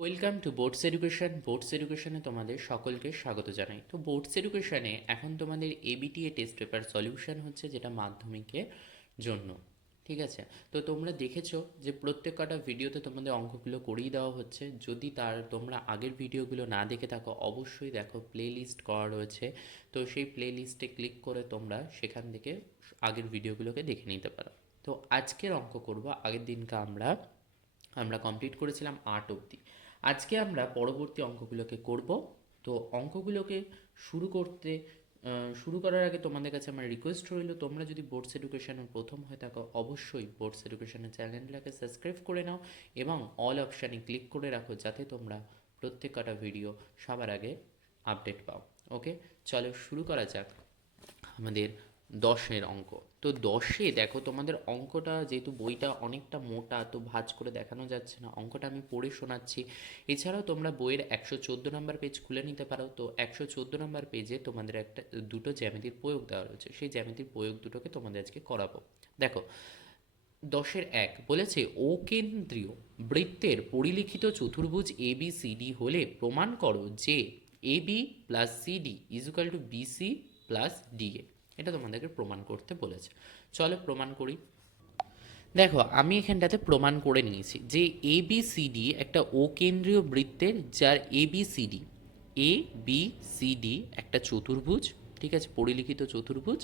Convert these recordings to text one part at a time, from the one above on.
Welcome to boards education. Boards এডুকেশনে তোমাদের সকলকে স্বাগত জানাই। তো বোর্ডস এডুকেশনে এখন তোমাদের এবিটিএ টেস্ট পেপার সলিউশন হচ্ছে, যেটা মাধ্যমিকের জন্য। ঠিক আছে, তো তোমরা দেখেছো যে প্রত্যেক কটা ভিডিওতে তোমাদের অঙ্কগুলো করিয়ে দেওয়া হচ্ছে। যদি তোমরা আগের ভিডিওগুলো না দেখে থাকো, অবশ্যই দেখো, প্লে লিস্ট করা রয়েছে। তো সেই প্লে লিস্টে ক্লিক করে তোমরা সেখান থেকে আগের ভিডিওগুলোকে দেখে নিতে পারো। তো আজকের অঙ্ক করব, আগের দিনকে আমরা কমপ্লিট করেছিলাম 8 অবধি। আজকে আমরা পরবর্তী অঙ্কগুলোকে করব। তো অঙ্কগুলোকে শুরু করার আগে তোমাদের কাছে আমার রিকোয়েস্ট রইল, তোমরা যদি বোর্ডস এডুকেশনের প্রথম হয়ে থাকো, অবশ্যই বোর্ডস এডুকেশনের চ্যানেলটাকে সাবস্ক্রাইব করে নাও এবং অল অপশানে ক্লিক করে রাখো, যাতে তোমরা প্রত্যেক কটা ভিডিও সবার আগে আপডেট পাও। ওকে, চলো শুরু করা যাক আমাদের 10-এর অঙ্ক। তো 10-এ দেখো, তোমাদের অঙ্কটা যেহেতু বইটা অনেকটা মোটা, তো ভাঁজ করে দেখানো যাচ্ছে না, অঙ্কটা আমি পড়ে শোনাচ্ছি। এছাড়াও তোমরা বইয়ের 114 নম্বর পেজ খুলে নিতে পারো। তো 114 নম্বর পেজে তোমাদের দুটো জ্যামিতির প্রয়োগ দেওয়া রয়েছে, সেই জ্যামিতির প্রয়োগ দুটোকে তোমাদের আজকে করাবো। দেখো, 10-এর 1 বলেছে, অকেন্দ্রীয় বৃত্তের পরিলিখিত চতুর্ভুজ ABCD হলে প্রমাণ করো যে AB plus CD equal to BC plus DA। এটা তোমাদেরকে প্রমাণ করতে বলেছে। চলো প্রমাণ করি। দেখো, আমি এখানটাতে প্রমাণ করে নিয়েছি যে ABCD একটা অকেন্দ্রীয় বৃত্তের, যার ABCD একটা চতুর্ভুজ। ঠিক আছে, পরিলিখিত চতুর্ভুজ,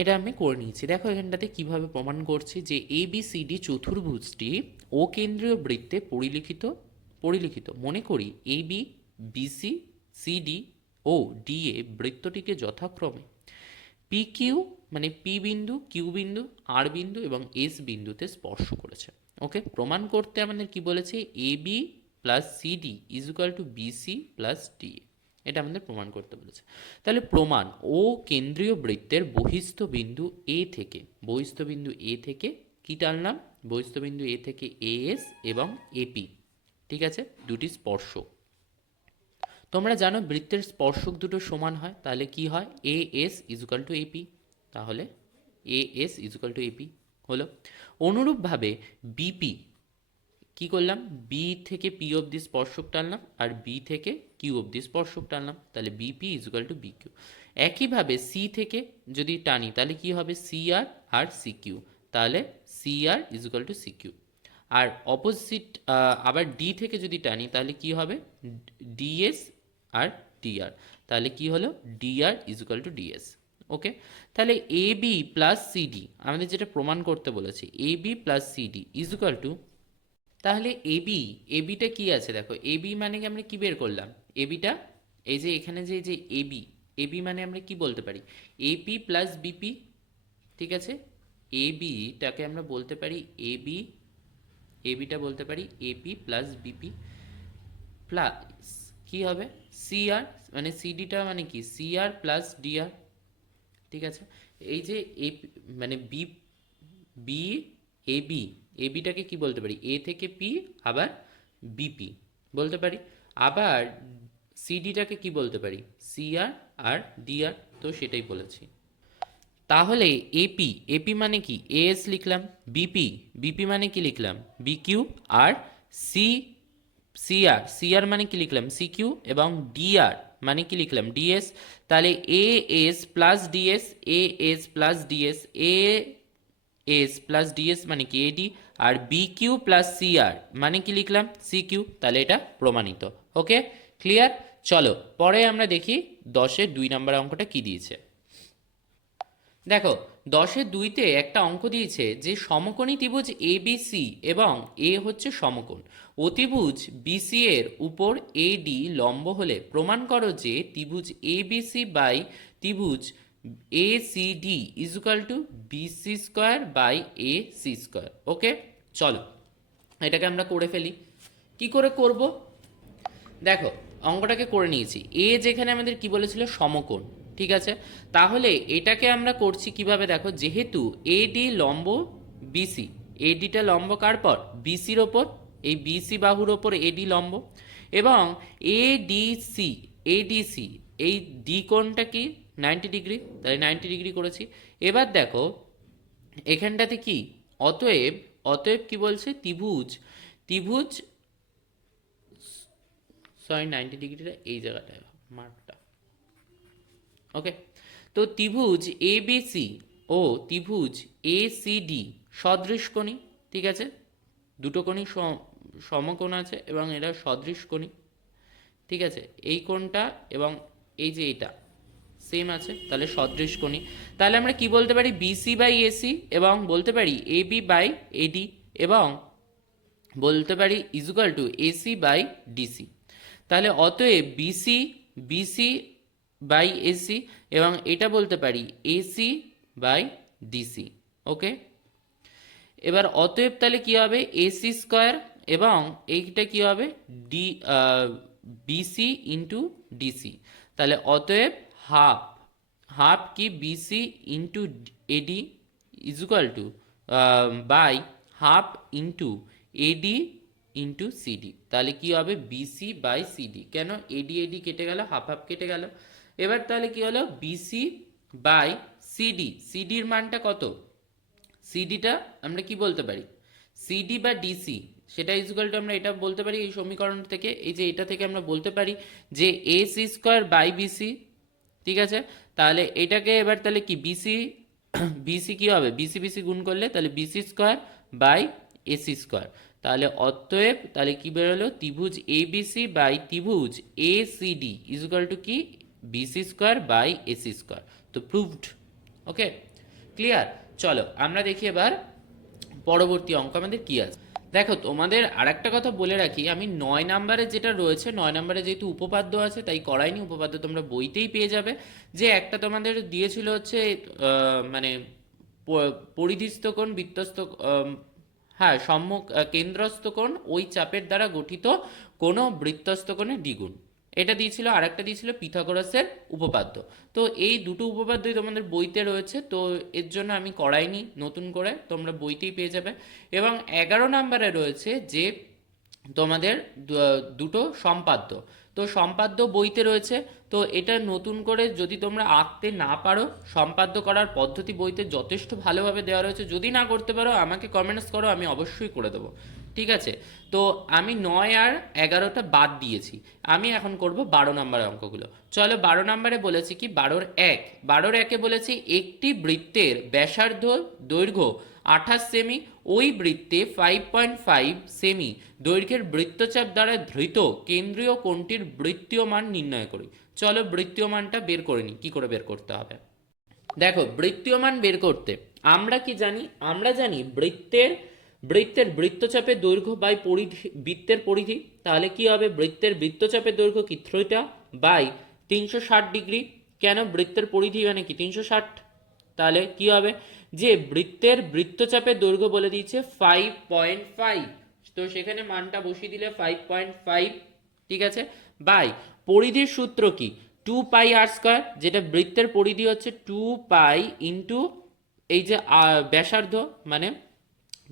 এটা আমি করে নিয়েছি। দেখো এখানটাতে কিভাবে প্রমাণ করছি যে ABCD চতুর্ভুজটি অকেন্দ্রীয় বৃত্তে পরিলিখিত। মনে করি ABCD ও DA বৃত্তটিকে যথাক্রমে PQ মানে P বিন্দু, Q বিন্দু, R বিন্দু এবং S বিন্দুতে স্পর্শ করেছে। ওকে, প্রমাণ করতে আমাদের কি বলেছে, AB plus CD equal to BC plus DA, এটা আমাদের প্রমাণ করতে বলেছে। তাহলে প্রমাণ, ও কেন্দ্রীয় বৃত্তের বহিস্থ বিন্দু A থেকে কি টানলাম, বহিস্থ বিন্দু A থেকে AS এবং AP, ঠিক আছে, দুটি স্পর্শক। তোমরা জানো বৃত্তের স্পর্শক দুটো সমান হয়, তাহলে কি হয়, AS ইজুকাল টু AP, তাহলে AS ইজুকাল টু AP হলো। অনুরূপভাবে বিপি কি করলাম, বি থেকে পি অবধি স্পর্শক টানলাম আর বি থেকে কিউ অবধি স্পর্শক টানলাম, তাহলে BP equal to B Q. একইভাবে সি থেকে যদি টানি তাহলে কি হবে, সিআর আর সি কিউ, তাহলে CR equal to C Q. আর অপোজিট আবার ডি থেকে যদি টানি তাহলে কি হবে, ডিএস আর ডিআর, তাহলে কি হলো, ডিআর ইজুকাল টু ডিএস। ওকে, তাহলে এ বি প্লাস সিডি আমাদের যেটা প্রমাণ করতে বলেছে, A B plus CD equal to, তাহলে এবিটা কি আছে, দেখো এবি মানে আমরা কি বের করলাম, এবিটা এই যে এখানে যে এবি মানে আমরা কি বলতে পারি, এপি প্লাস বিপি। ঠিক আছে, এবিটাকে আমরা বলতে পারি এবিটা বলতে পারি এপি প্লাস বিপি প্লাস কি হবে, সিআর মানে সিডিটা মানে কি, সিআর প্লাস ডিআর। ঠিক আছে, এই যে মানে বি বি এবি, এবিটাকে কি বলতে পারি, এ থেকে পি আবার বিপি বলতে পারি, আবার সিডিটাকে কি বলতে পারি, সিআর আর ডিআর, তো সেটাই বলেছি। তাহলে এপি মানে কি, এএস লিখলাম, বিপি মানে কি লিখলাম, বিকিউ, আর সিআর মানে কি লিখলাম, সিকিউ, এবং ডিআর মানে কি লিখলাম, ডিএস। তাহলে as plus DS, as plus DS মানে কি এডি, আর বিকিউ প্লাস সিআর মানে কি লিখলাম, সিকিউ, তাহলে এটা প্রমাণিত। ওকে, ক্লিয়ার। চলো পরে আমরা দেখি 10-এর 2 নম্বর অঙ্কটা কি দিয়েছে। দেখো, 10-এর 2-তে একটা অঙ্ক দিয়েছে যে সমকোণী ত্রিভুজ ABC এবং এ হচ্ছে সমকোণ, অতিভুজ BC এর উপর AD লম্ব হলে প্রমাণ করো যে ত্রিভুজ ABC বাই ত্রিভুজ ACD equal to BC square by AC square. Okay, চলো এটাকে আমরা করে ফেলি। কি করে করব, দেখো অঙ্কটাকে করে নিয়েছি। যেখানে আমাদের কি বলেছিল, সমকোণ। ঠিক আছে, তাহলে এটাকে আমরা করছি কিভাবে, দেখো যেহেতু এডি লম্ব বিসি, এডিটা লম্ব কার পর, বিসির ওপর, এই বিসি বাহুর ওপর এডি লম্ব, এবং এডিসি এই ডি কোণটা কি 90 ডিগ্রি, তাই 90 ডিগ্রি করেছি। এবার দেখো এখানটাতে কি, অতএব কি বলছে, ত্রিভুজ সরি 90 ডিগ্রিটা এই জায়গাটায় মার্কটা। ওকে, তো ত্রিভুজ এবিসি ও ত্রিভুজ এসিডি সদৃশকোণী, ঠিক আছে, দুটো কোণই সমকোণ আছে এবং এরা সদৃশকোণী, ঠিক আছে, এই কোণটা এবং এই যে এটা সেম আছে, তাহলে সদৃশকোণী। তাহলে আমরা কি বলতে পারি, বিসি বাই এসি, এবং বলতে পারি এবি বাই এডি, এবং বলতে পারি equal to AC by DC. তাহলে অতএব বিসি বিসি বাই এসি, এবং এটা বলতে পারি এসি বাই ডিসি। ওকে, এবার অতএব তাহলে কি হবে, এসি স্কোয়ার, এবং এইটা কি হবে ডি বিসি ইন্টু ডিসি। তাহলে অতএব হাফ হাফ কি BC into AD equal to by half into AD into CD. তাহলে কি হবে বিসি বাই সিডি, কেন এডি এডি কেটে গেল, হাফ হাফ কেটে গেল। এবার তাহলে কি হলো বিসি বাই সিডি, সিডির মানটা কত, সিডিটা আমরা কি বলতে পারি, সিডি বা ডিসি, সেটা ইজুকাল টু আমরা এটা বলতে পারি এই সমীকরণ থেকে, এই যে এটা থেকে আমরা বলতে পারি যে এসি স্কোয়ার বাই বিসি, ঠিক আছে। তাহলে এটাকে এবার তাহলে কি বিসি বিসি কি হবে, বিসি বিসি গুণ করলে তাহলে BC square by AC square. তাহলে অতএব তাহলে কি বেরোলো, ত্রিভুজ এবিসি বাই ত্রিভুজ এসিডি ইজুকাল টু কি BC square by AC square. তো প্রুভড। Okay, clear. চলো আমরা দেখি এবার পরবর্তী অঙ্ক আমাদের কি আছে। দেখো তোমাদের আর একটা কথা বলে রাখি, আমি 9 নাম্বারে যেটা রয়েছে, 9 নাম্বারে যেহেতু উপপাদ্য আছে তাই করাইনি, উপপাদ্য তোমরা বইতেই পেয়ে যাবে। যে একটা তোমাদের দিয়েছিল হচ্ছে মানে পরিধিস্থ কোণ বৃত্তস্থ, হ্যাঁ সম্মুখ কেন্দ্রস্থ কোণ ওই চাপের দ্বারা গঠিত কোনো বৃত্তস্থ কোণের দ্বিগুণ, এটা দিয়েছিল। আর একটা দিয়েছিল পিথাগোরাসের উপপাদ্য। তো এই দুটো উপপাদ্যই তোমাদের বইতে রয়েছে, তো এর জন্য আমি করাইনি নতুন করে, তোমরা বইতেই পেয়ে যাবে। এবং 11 নম্বরে রয়েছে যে তোমাদের দুটো সম্পাদ্য, তো সম্পাদ্য বইতে রয়েছে। তো এটা নতুন করে যদি তোমরা আঁকতে না পারো, সম্পাদ্য করার পদ্ধতি বইতে যথেষ্ট ভালোভাবে দেওয়া রয়েছে, যদি না করতে পারো আমাকে কমেন্টস করো, আমি অবশ্যই করে দেবো, ঠিক আছে। তো আমি 9 আর 11টা বাদ দিয়েছি, আমি এখন করব 12 নম্বরের অঙ্কগুলো। চলো 12 নম্বরে বলেছি কি 12-1 একে বলেছি একটি বৃত্তের ব্যাসার্ধ দৈর্ঘ্য 28 সেমি, ওই বৃত্তে 5.5 সেমি দৈর্ঘ্যের বৃত্তচাপ দ্বারা ধৃত কেন্দ্রীয় কোণটির বৃত্তীয় মান নির্ণয় করি। চলো বৃত্তীয় মানটা বের করে নিই, কি করে বের করতে হবে। দেখো বৃত্তীয় মান বের করতে আমরা কি জানি, আমরা জানি বৃত্তের বৃত্তচাপের দৈর্ঘ্য বাই পরিধি, বৃত্তের পরিধি। তাহলে কি হবে, বৃত্তের বৃত্তচাপের দৈর্ঘ্য কি থিটা বাই 360 ডিগ্রি, কেন বৃত্তের পরিধি মানে কি 360। তাহলে কি হবে, যে বৃত্তের বৃত্তচাপের দৈর্ঘ্য বলে দিয়েছে 5.5, তো সেখানে মানটা বসিয়ে দিলে 5.5, ঠিক আছে, বাই পরিধির সূত্র কি 2 পাই আর স্কোয়ার, যেটা বৃত্তের পরিধি হচ্ছে 2 পাই ইন্টু এই যে ব্যাসার্ধ মানে,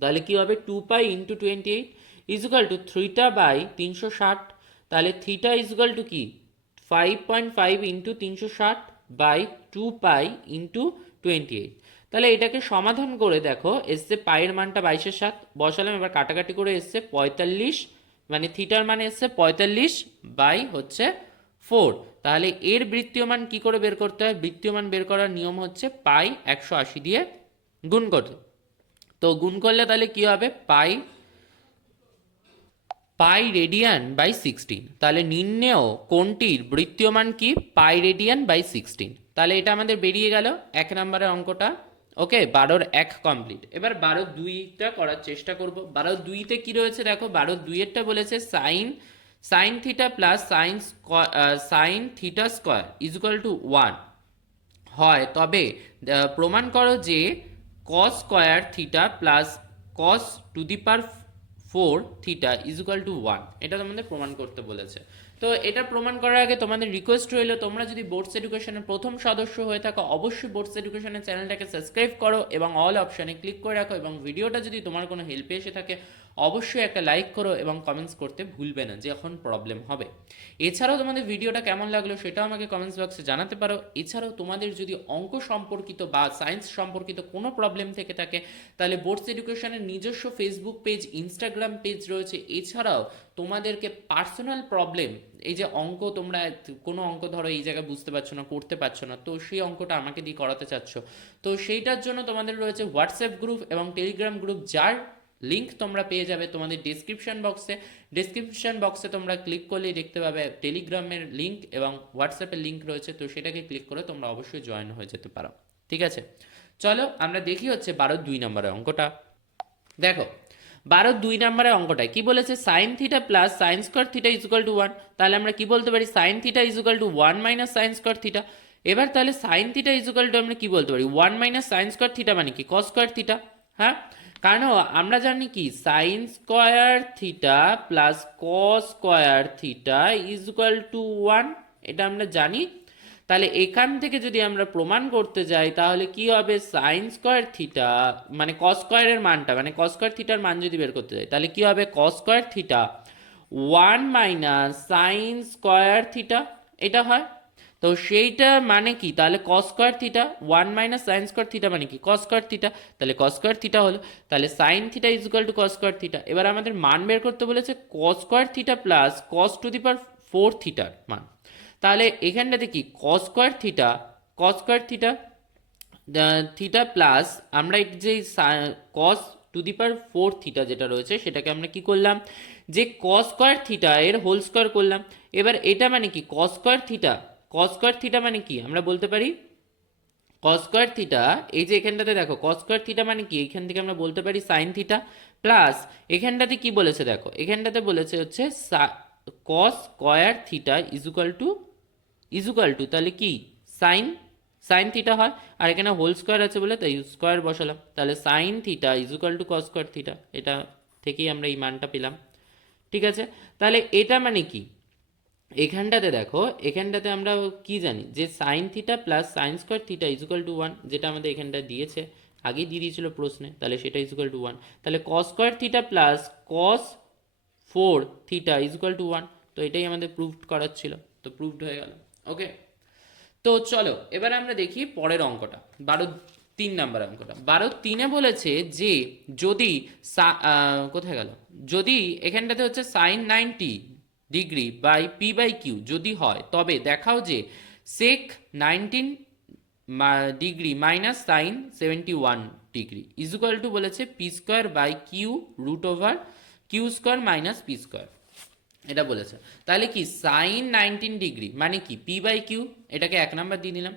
তাহলে কি হবে 2 pi into 28 equal to theta by 360। তাহলে থিটা ইজুকাল টু কি 5.5 ইন্টু 360 বাই 2 পাই ইন্টু 28। তাহলে এটাকে সমাধান করে দেখো এসছে পায়ের মানটা 22/7 বসালাম, এবার কাটাকাটি করে এসছে 45, মানে থিটার মানে এসছে 45 বাই হচ্ছে 4। তাহলে এর বৃত্তীয় মান কি করে বের করতে হয়, বৃত্তীয় মান বের করার নিয়ম হচ্ছে পাই 180 দিয়ে গুণ করতে। তো গুণ করলে তাহলে কি হবে পাই রেডিয়ান বাই 16। তাহলে নির্ণেয় কোণটির বৃত্তীয় মান কি পাই রেডিয়ান বাই 16। তাহলে এটা আমাদের বেরিয়ে গেল 1 নম্বরের অঙ্কটা। ওকে, 12-1 কমপ্লিট। এবার 12-2টা করার চেষ্টা করব। 12-2তে কি রয়েছে দেখো, 12-2এরটা বলেছে sine theta plus sine theta square equal to 1 হয়, তবে প্রমাণ করো যে cos square theta plus cos to the power 4 theta equal to 1, এটা তোমাদের প্রমাণ করতে বলেছে। তো এটা প্রমাণ করার আগে তোমাদের রিকোয়েস্ট রইল, তোমরা যদি বোর্ডস এডুকেশনের প্রথম সদস্য হয়ে থাকো অবশ্যই বোর্ডস এডুকেশনের চ্যানেলটাকে সাবস্ক্রাইব করো এবং অল অপশানে ক্লিক করে রাখো, এবং ভিডিওটা যদি তোমার কোনো হেল্পে এসে থাকে অবশ্যই একটা লাইক করো এবং কমেন্টস করতে ভুলবে না যে এখন প্রবলেম হবে। এছাড়াও তোমাদের ভিডিওটা কেমন লাগলো সেটাও আমাকে কমেন্টস বক্সে জানাতে পারো। এছাড়াও তোমাদের যদি অঙ্ক সম্পর্কিত বা সায়েন্স সম্পর্কিত কোনো প্রবলেম থেকে থাকে তাহলে বোর্ডস এডুকেশনের নিজস্ব ফেসবুক পেজ, ইনস্টাগ্রাম পেজ রয়েছে। এছাড়াও তোমাদেরকে পার্সোনাল প্রবলেম, এই যে অঙ্ক তোমরা কোনো অঙ্ক ধরো এই জায়গায় বুঝতে পারছো না, করতে পারছো না, তো সেই অঙ্কটা আমাকে দিয়ে করাতে চাচ্ছ, তো সেইটার জন্য তোমাদের রয়েছে হোয়াটসঅ্যাপ গ্রুপ এবং টেলিগ্রাম গ্রুপ, যার লিঙ্ক তোমরা পেয়ে যাবে তোমাদের ডেসক্রিপশন বক্সে তোমরা ক্লিক করলেই দেখতে পাবে টেলিগ্রামের লিঙ্ক এবং হোয়াটসঅ্যাপের লিঙ্ক রয়েছে, তো সেটাকে ক্লিক করে তোমরা অবশ্যই জয়েন হয়ে যেতে পারো। ঠিক আছে, চলো আমরা দেখি হচ্ছে 12 নম্বরের অঙ্কটা। দেখো 12 নম্বরের অঙ্কটায় কি বলেছে, sine theta plus sine square theta equal to 1। তাহলে আমরা কি বলতে পারি, sine theta equal to 1 minus sine square theta. এবার তাহলে সাইন থিটা ইজুকাল টু আমরা কি বলতে পারি, 1 মাইনাস সাইন স্কোয়ার থিটা মানে কি, কস স্কোয়ার থিটা। হ্যাঁ, কারণ আমরা জানি কি sine square theta plus cos square theta equal to 1, এটা আমরা জানি। তাহলে এখান থেকে যদি আমরা প্রমাণ করতে যাই তাহলে কি হবে, সাইন স্কোয়ার থিটা মানে কস স্কোয়ারের মানটা, মানে কস স্কোয়ার থিটার মান যদি বের করতে যাই তাহলে কি হবে, কস square theta 1 minus sine square theta, এটা হয়। তো সেইটা মানে কি, তাহলে cos square theta 1 minus sine square theta মানে কি, কস স্কোয়ার থিটা, তাহলে কস স্কোয়ার থিটা হলো। তাহলে sine theta is equal to cos square theta. এবার আমাদের মান বের করতে বলেছে cos square theta plus cos to the power 4 থিটার মান। তাহলে এখানটাতে কি cos square theta, theta plus আমরা যে কস টু দি পাওয়ার 4 থিটা যেটা রয়েছে সেটাকে আমরা কি করলাম, যে কস স্কোয়ার থিটা এর হোল স্কোয়ার করলাম। এবার এটা মানে কি কস স্কোয়ার থিটা মানে কি, আমরা বলতে পারি কস স্কোয়ার থিটা, এই যে এখানটাতে দেখো কস স্কোয়ার থিটা মানে কি, এখান থেকে আমরা বলতে পারি সাইন থিটা প্লাস এখানটাতে কি বলেছে দেখো, এখানটাতে বলেছে হচ্ছে cos square theta equal to তাহলে কি সাইন থিটা হয়, আর এখানে হোল স্কোয়ার আছে বলে তাই স্কোয়ার বসালাম। তাহলে sine theta equal to cos square theta, এটা থেকেই আমরা এই মানটা পেলাম। ঠিক আছে, তাহলে এটা মানে কি, এখানটাতে দেখো, এখানটাতে আমরা কি জানি যে sine theta plus sine square theta equal to 1, যেটা আমাদের এখানটা দিয়েছে, আগেই দিয়ে দিয়েছিল প্রশ্নে, তাহলে সেটা ইজুকাল টু 1। তাহলে cos square theta plus cos 4 theta equal to 1, তো এটাই আমাদের প্রুভড করার ছিল, তো প্রুভড হয়ে গেল। ওকে, তো চলো এবার আমরা দেখি পরের অঙ্কটা, 12 নম্বর অঙ্কটা। 12 বলেছে যে যদি কোথায় গেল, যদি এখানটাতে হচ্ছে sine 90 degree by P by Q যদি হয় তবে দেখাও যে sec 19 degree minus sine 71 degree equal to বলেছে P square by Q root over Q square minus P square, এটা বলেছে। তাহলে কি সাইন 19 ডিগ্রি মানে কি পি বাই কিউ, এটাকে 1 নাম্বার দিয়ে দিলাম।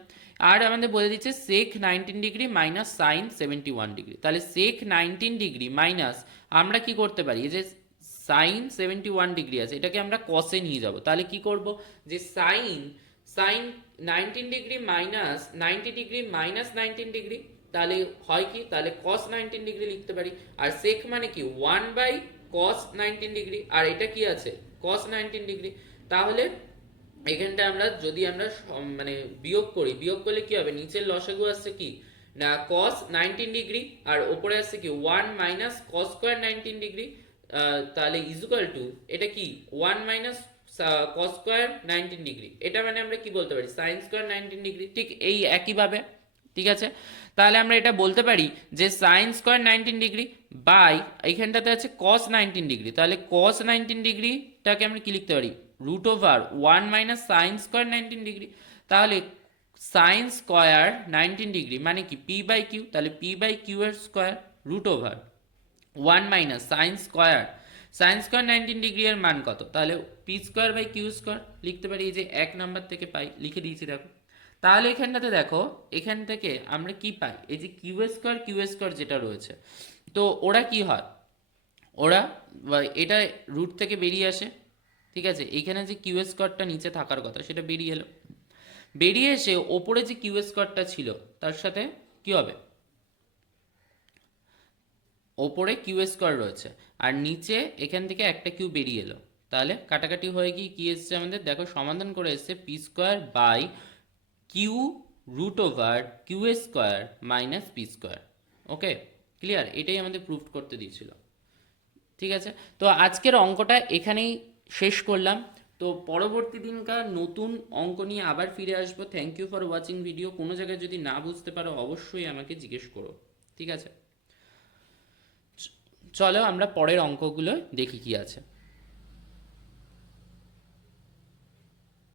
আর আমাদের বলে দিচ্ছে সেক 19 ডিগ্রি মাইনাস সাইন 71 ডিগ্রি। তাহলে সেক 19 ডিগ্রি মাইনাস আমরা কি করতে পারি, এই যে সাইন 71 ডিগ্রি আছে এটাকে আমরা কসে নিয়ে যাব। তাহলে কি করব, যে sine 19 degree minus 90 degree minus 19 degree, তাহলে হয় কি, তাহলে কস 19 ডিগ্রি লিখতে পারি। আর সেক মানে কি 1 বাই কস 19 ডিগ্রি, আর এটা কি আছে কস 19 ডিগ্রি। তাহলে এখানটা আমরা যদি আমরা মানে বিয়োগ করলে কি হবে, নিচের লসাগু আসছে কি না কস 19 ডিগ্রি আর ওপরে আসছে কি 1 মাইনাস কস স্কোয়ার 19 ডিগ্রি, তাহলে ইজুকাল টু এটা কি 1 মাইনাস কস স্কোয়ার 19 ডিগ্রি, এটা মানে আমরা কি বলতে পারি সাইন স্কোয়ার 19 ডিগ্রি। ঠিক এই একইভাবে, ঠিক আছে, তাহলে আমরা এটা বলতে পারি যে সাইন স্কোয়ার 19 ডিগ্রি বাই এইখানটাতে আছে কস 19 ডিগ্রি, তাহলে কস 19 ডিগ্রিটাকে আমরা কি লিখতে পারি root over 1 minus sine square 19 degree. তাহলে সাইন স্কোয়ার 19 ডিগ্রি মানে কি পি বাই কিউ, তাহলে পি বাই কিউ এর square root over 1 minus sine square 19 degree এর মান কত, তাহলে P square by Q square লিখতে পারি, এই যে 1 নাম্বার থেকে পাই লিখে দিয়েছি দেখো। তাহলে এখানটাতে দেখো, এখান থেকে আমরা কি পাই, এই যে কিউ স্কোয়ার যেটা রয়েছে, তো ওরা কি হয়, ওরা এটা রুট থেকে বেরিয়ে আসে। ঠিক আছে, এখানে যে কিউ স্কোয়ারটা নিচে থাকার কথা সেটা বেরিয়ে এলো, বেরিয়ে এসে ওপরে যে কিউ স্কোয়ারটা ছিল তার সাথে কি হবে, ওপরে কিউ স্কোয়ার রয়েছে আর নিচে এখান থেকে একটা কিউ বেরিয়ে এলো, তাহলে কাটাকাটি হয়ে গিয়ে কি এসছে আমাদের দেখো, সমাধান করে এসছে P square by Q root over Q square minus P square. Okay, clear, এটাই আমাদের প্রুভ করতে দিয়েছিল। ঠিক আছে, তো আজকের অঙ্কটা এখানেই শেষ করলাম। তো পরবর্তী দিনকার নতুন অঙ্ক নিয়ে আবার ফিরে আসবো। Thank you for watching video. কোনো জায়গায় যদি না বুঝতে পারো অবশ্যই আমাকে জিজ্ঞেস করো, ঠিক আছে? চলো আমরা পরের অঙ্কগুলো দেখি কি আছে।